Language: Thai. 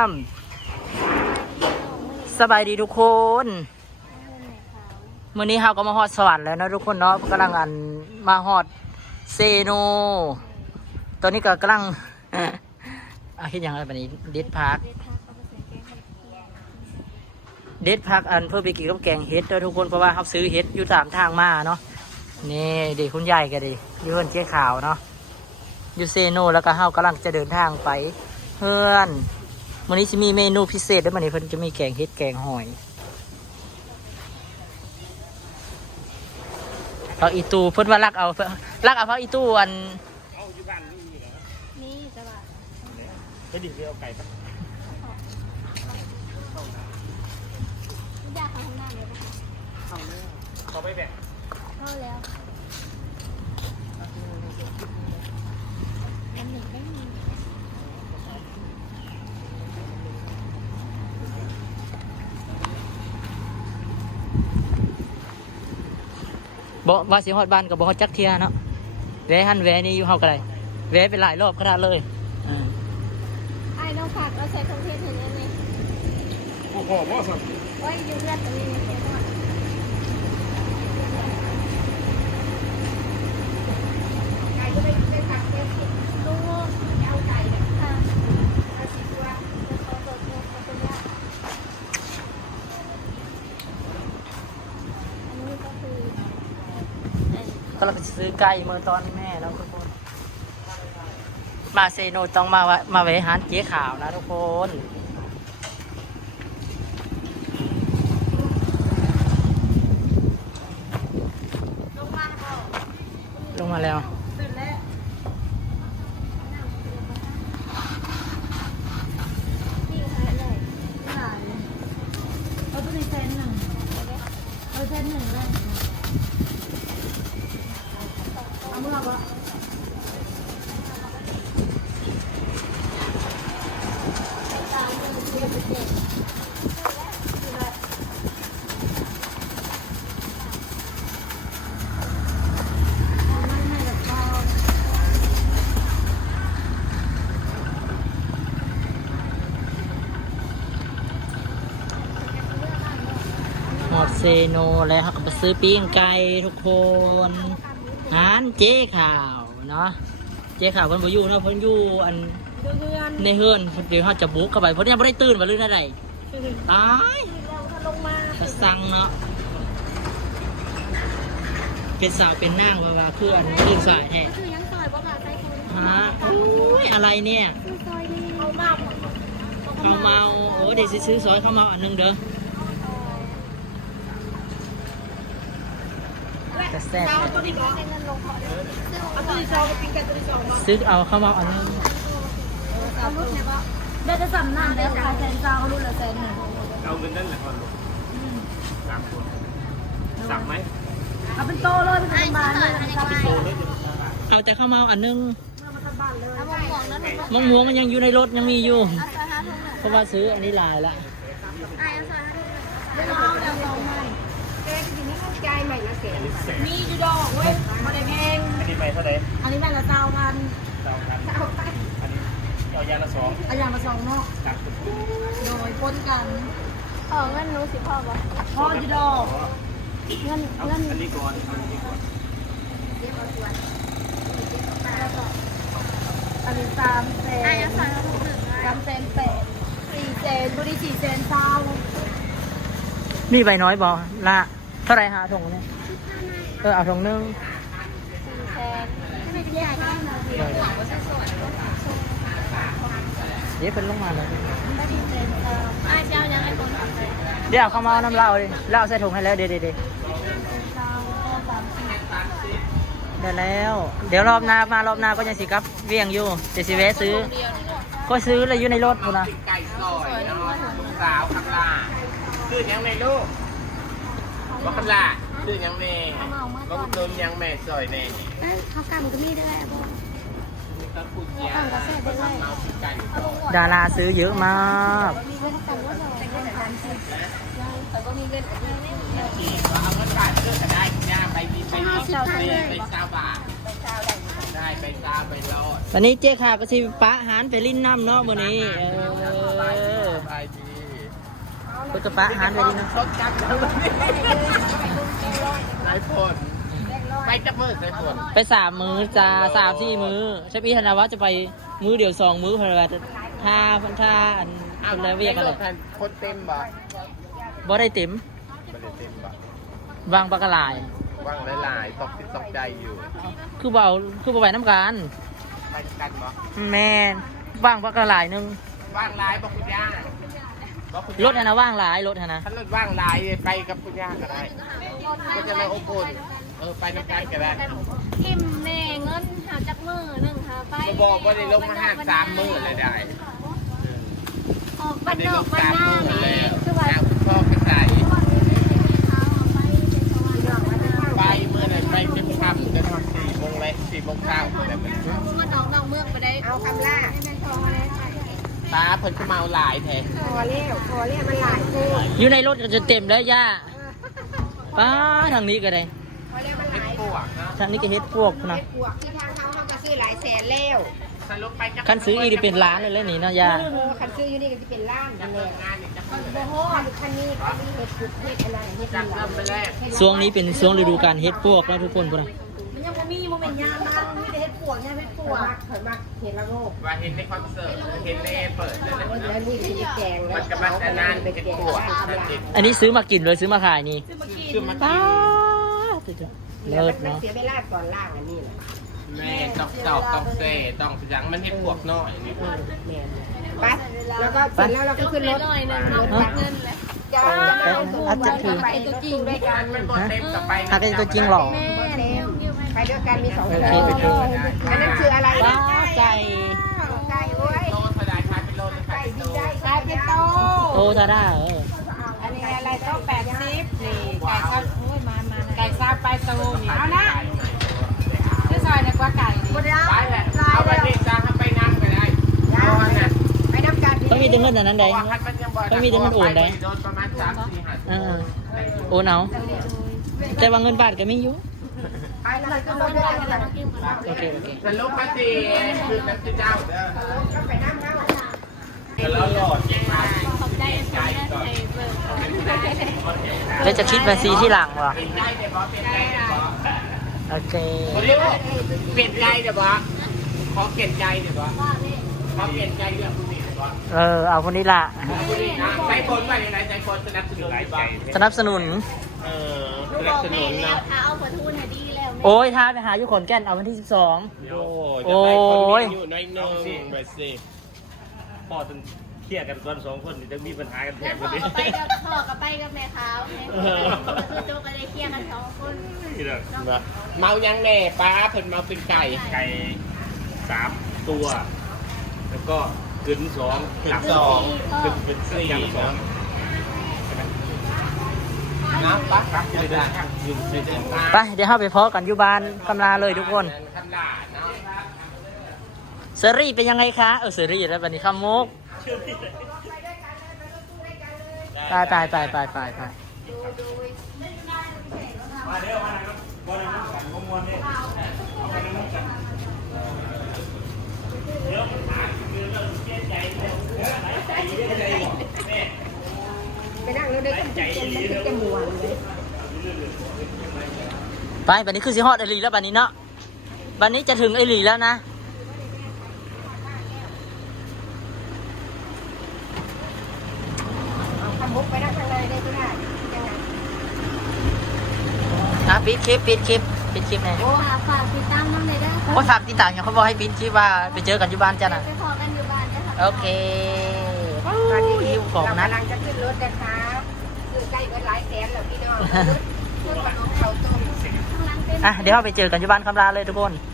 ามสบายดีทุกคนมื่อนี้เราก็มาฮอดสวรรค์แล้วนะทุกคนเนาะกำลังอันมาฮอดเซโน ตอนนี้ก็กำลังอาคิดยังไงแบบนี้เด็ดพักเด็ดพักอันเพื่อไปกินกับแกงเฮ็ดด้อทุกคนเพราะว่าเขาซื้อเฮ็ดอยู่ตามทางมาเนาะนี่เด็กคุณใหญ่ก็ดีอยู่เพื่อนเจ๊ขาวเนาะอยู่เซโนแล้วก็เฮากำลังจะเดินทางไปเพื่อน วันนี้จะมีเมนูพิเศษด้วยวันนี้เพิ่นจะมีแกงเฮ็ดแกงหอยพักอีตูเพิ่นว่ารักเอารักเอาพักอีตูอันนี่จะแบบไม่ดีเรียวไก่ปะอยากทำหน้าเลยปะเขาไม่แบ่งเข้าแล้วอันหนึ่งไม่มี บ่ว่าสิฮอดบ้านกับบ่ฮอดจักเทียเนาะแวะหันแวะนี่อยู่เฮาก็ได้แวะไปหลายรอบขนาดเลยอ่าไอ้น้องผักเราใช้คอนเทนต์ถึงนั่นนี่โอ้โหพ่อสับโอ้ยยูเลือดตรงนี้เต็มหมดไก่ก็ได้ได้ตักเต็มที่ลูกเอาไก่เนี่ยค่ะเอาสิตัวจะขอตัวตัวตัวนี้อันนี้ก็คือ็เราไปซื้อไก่เมื่อตอนแม่แล้วทุกคน มาเซโนต้องมามาแวะหานเจ๊ขาวนะทุกคนลงมาเอาลงมาแล้วตื่นแล้วเลยหาเลยเอาตัวนี้เซนหนึ่งเอาเซนหนึ่งเลยเอามือเอาปะมันให้แบบเบา หอดเซ โนแล้วเขาก็ไปซื้อปิ้งไก่ทุกคนหานเจ๊ขาวเนาะเจ๊ขาวเพิ่นบ่อยู่เนาะเพิ่นอยู่อันเดือนเดือนในเฮือนเดี๋ยวเขาจะบุกเข้าไปเพราะยังไม่ได้ตื่นมาลื่นอะไรตายเราถ้าลงมาเขาสั่งเนาะเป็นสาวเป็นนางว่าว่าคืออันตื่นสายแท้คือยังซอยบ่ค่ะใส่คนฮะอุ้ยอะไรเนี่ยคือซอยดีเอามากข้าวเมาโอ้เดี๋ยวสิซื้อซอยข้าวเมาอันหนึงเด้อ แต่แซ่บเอาตัวนี้ก่อนเงินลงขอเอาตัวนี้ซองปิ้งไก่ตัวนี้ซองเนาะซื้อเอาข้าวเมาอันหนึงเอานเนี่ยป่ะได้จะสำนักได้ขายแสนซองรุ่นละแสนหนึ่งเอาเงินนั่นแหละก่อนลูกสามคนสั่งไหมเอาเป็นโตเลยเป็นเป็นบานเลยเอาแต่ข้าวเมาอันหนึงมังมะม่วงมันยังอยู่ในรถยังมีอยู่เอาซอยห้าทุ่มหนึ่งเพราะว่าซื้ออันนี้หลายละ ไอ้เอาซอยห้าทุ่มเดี๋ยวเราเอาใหม่แกง ทีนี้เข้าใจใหม่ละแสนอันนี้แสนมีอยู่ดอกเว้ยมาได้แพงอันนี้ไปเท่าไหร่อันนี้แม่ละเจ้าพันเรากันเอาไปอันนี้เอายาละสองเอาอย่างละสองเนาะตักโดยปนกันเออเงินรู้สิพ่อปะพ่อจีดอกเงินเอาเงินอันนี้ก่อนเอาอันนี้ก่อนอันนี้สามแสนสามแสนแปดสี่แสนบริสี่แสนเก้ามีใบน้อยบอละ เท่าไหรหาถุงเนี่ยเออเอาถุงหนึงสี่แสนไม่เป็นใหญ่ก็ได้เป็นลงมาเลยเดี๋ยวเอาข้าเมาน้ำเหล้าดิเหล้าใส่ถุงให้แล้วเดี๋ยวเดี๋ยวเดี๋ยวได้แล้ว เดี๋ยวรอบหน้ามารอบหน้าก็ยังสิครับเวียงอยู่เดี๋ยวสิแวะซื้อ ก็ซื้อเลยอยู่ในรถพูนะไก่ซอยเนาะสาวข้างล่างชื่อยังไงลูก ว่าข้างล่างชื่อยังแม่ก็เติมยังแม่ซอยแน่เขากำก็มีได้บ่นี่ก็พูดเสียเอาไก่ดาราซื้อเยอะมาก มีเงินแต่ว่าเราแต่ก็สามสิบแต่ก็มีเงินเอาเงินบาทเลือกก็ได้ย่าไปมีไปมีไปไปเก้าบาทได้ได้ไปซาไปรอด วันนี้เจ๊ข่าวก็สิปะอาหารไปลิ้นน้ำเนาะมื้อนี้ เออไปดี ก็จะปะอาหารไปลิ้นน้รถจักรแล้วสายฝนไปจับมือสายฝนำไปสามมื้อจ้าสามสี่มื้อใช่พี่ธนวัฒน์จะไปมื้อเดียวสองมื้อเพราะว่าถ้าถ้าอันอ้าวอะไรเวียกอะไรคนเต็มบ่บ่ได้เต็มไม่ได้เต็มบ่วางปลากระลายว่างหลายๆตกติดตกใจอยู่ คือเบาคือบ่ไหวน้ำกันไปกันบ่แม่นว่างปลากระลายหนึงว่างหลายบอกคุณย่าบอกคุณย่า รถนะนะว่างหลายรถนะถ้ารถว่างหลายไปกับคุณย่าก็ได้ก็จะไม่อบอุ่นเออไปน้ำกันก็ได้ทิมแม่เงินหาจักมือหนึ่งหาไปก็บอกว่าได้ลงมาห้าสามมื้อเลยได้ออกไม่บ้านได้นลอกงบ้านสามหน้ามื้อนี่แล้วคือว่าทางคุณพ่อกระใสไปเป็นสวรรค์ไปเมื่อไหร่ไปเต็มคำเดินทางสี่โมงเลยสี่โมงเช้าอะไรแบบนี้มันออกนอกเมืองไปได้เอาคำล่า ให้มันทองอะไรใส่ตาเพิ่นก็เมาหลายแท้พอเลี้ยวพอเลี้ยวมันหลายโคตรอยู่ในรถก็จะเต็มแล้วย่าป้าทางนี้ก็ได้พอเลี้ยวมันหเป็นลายปวกนะทางนี้ก็เฮ็ดพวกนะปวกที่ทางเขาเขาก็ซื้อหลายแสนแล้วสรุปไปจะคันซื้ออีกเป็นล้านเลยแล้วนี่เนาะย่าเออคันซื้ออยู่นี่ก็จะเป็นล้านจะนั่นแหเลิละกงานอีกจะคันโบโหคันนี้คันนี้เฮ็ดจุดเฮ็ดอะไรเฮ็ดจัอะกไรเริ่มไปแรก ช่วงนี้เป็นช่วงฤดูการเฮ็ดพวกแล้วทุกคนพุ่นนะ มันยังบ่มีบ่เป็นยามมันมีแต่เฮ็ดปวกเนี่เฮ็ดปวกเคยมักเห็นละโงกว่าเห็นในคอนเสิร์ตเห็นในเปิดเลยนะแล้วนี่คือแกงแล้วมันกำลังจะนานเป็นปวกองอันนี้ซื้อมากินเลยซื้อมาขายนี่คือมันป้าเลิศเนาะเสียเวลาตอนล่างอันนี้แหละแม่ต้องตอกต้องเซต้องยังมันเห็นปวกน้อยนี่แม่ไปแล้วก็เสร็จแล้วเราก็ขึ้นรถรถเงินเลยจะจะเอาตัวไปรถตู้ด้วยกันมันบนเต็มกับไปถ้าเป็นตัวจริงหรอ ไปด้วยกันมีสองโอคนเคโอเคอันนั้นคืออะไรป้าไก่ไก่โอ้ยโตทลายทายเป็นโลเลยค่ะไก่ดีใจไก่เป็นโตโตซาด้าเอออันนี้อะไรต้องแปดสิบนี่ไก่ก็โอ้ยมามาไก่ซาไปโตนี่เอานะชื่อซอยนะกว่าไก่นี่ไปแหละเอาไปดิจ้าไปนั่งไปได้เอาเนี่ยไปน้ำกันต้องมีแต่เงินอันนั้นเพใดราะว่าคันมันยังบ่ต้องมีแต่เงินโอนได้โดนประมาณสามสี่ห้าอ่าโอนเอาแต่ว่าเงินบาทก็ไม่อยู่ไโอเคโอเคสรุปมาสิคือนักเจ้าเด้อก็ไปน้ำเล่าแล้วหลอดเก่งมากขอบใจใจก่อนแล้วจะคิดภาษีที่หลังวะเปลี่ยเดี๋ยวบอเปลี่ยนใจเดี๋ยวบอโอเคเปลี่ยนใจเดี๋ยวบอขอเปลี่ยนใจเดี๋ยวบอขอเปลี่ยนใจเรื่องคุณนี่เดี๋ยวบอเออ เอาคนนี้ละคุณนี่นะใจคนว่าอย่างไรใจคนสนับสนุนบอสนับสนุน เออ สนับสนุนนะเอาผลทุนน่ะดีแล้ว โอ้ยท้าไปหาอยู่ขอนแก่นเอาวันที่12โอ้ยจะได้คนอยู่น้อยนึงไปสิพ่อจนเครียดกันตอนสองคนนี่จะมีปัญหากันแทแล้นวคพ่อนนี้ก็ไปกับพ่อก็ไปกับแม่ขาวแม่คือโจก็ได้เคลียร์กันสองคนนี่แหละเมายังแน่ป้าเพิ่นเมาเป็นไก่ ไก่สามตัว แล้วก็กึนสองเป็นตับสองเป็นเป็นสี่สี่สอง น้ำปักปักเลยนะ ยืนสี่สอง ไปเดี๋ยวเข้าไปเพาะกันอยู่บ้านกำลาเลยทุกคนเซรี่เป็นยังไงคะ เออเซรี่แล้ววันนี้คำมุกตายตายตายตายตายตายมาเดี๋ยวมาครับบอลน้ำกันงมวนเนี่ยเอาไปน้ำกันเดี๋ยวปัญหาคือเราเสียใจเลยหลายใจเยอะใจแม่ไปนั่งรถได้ก็จะมันจะมวนเลยไปบันนี้คือสิฮอดไอหลีแล้วบันนี้เนาะบันนี้จะถึงไอหลีแล้วนะขมุกไปนั่งข้างในได้ที่ได้ยังไงนะปิดคลิปปิดคลิปปิดคลิปไงโอ้ฝากติดตามน้องเลยเด้อโอ้ถามติดต่างอย่างเขาบอกให้ปิดคลิปว่าไปเจอกันอยู่บ้านจ้ะน่ะไปพอกันอยู่บ้านจ้ะค่ะ โอเค หิวของเรานะกำลังจะขึ้นรถนะคะคือใกล้เงินหลายแสนแล้วพี่น้องรถรถของเขาต้มข้างหลังเต็มอะเดี๋ยวเราไปเจอกันอยู่บ้านคำลาเลยทุกคนเ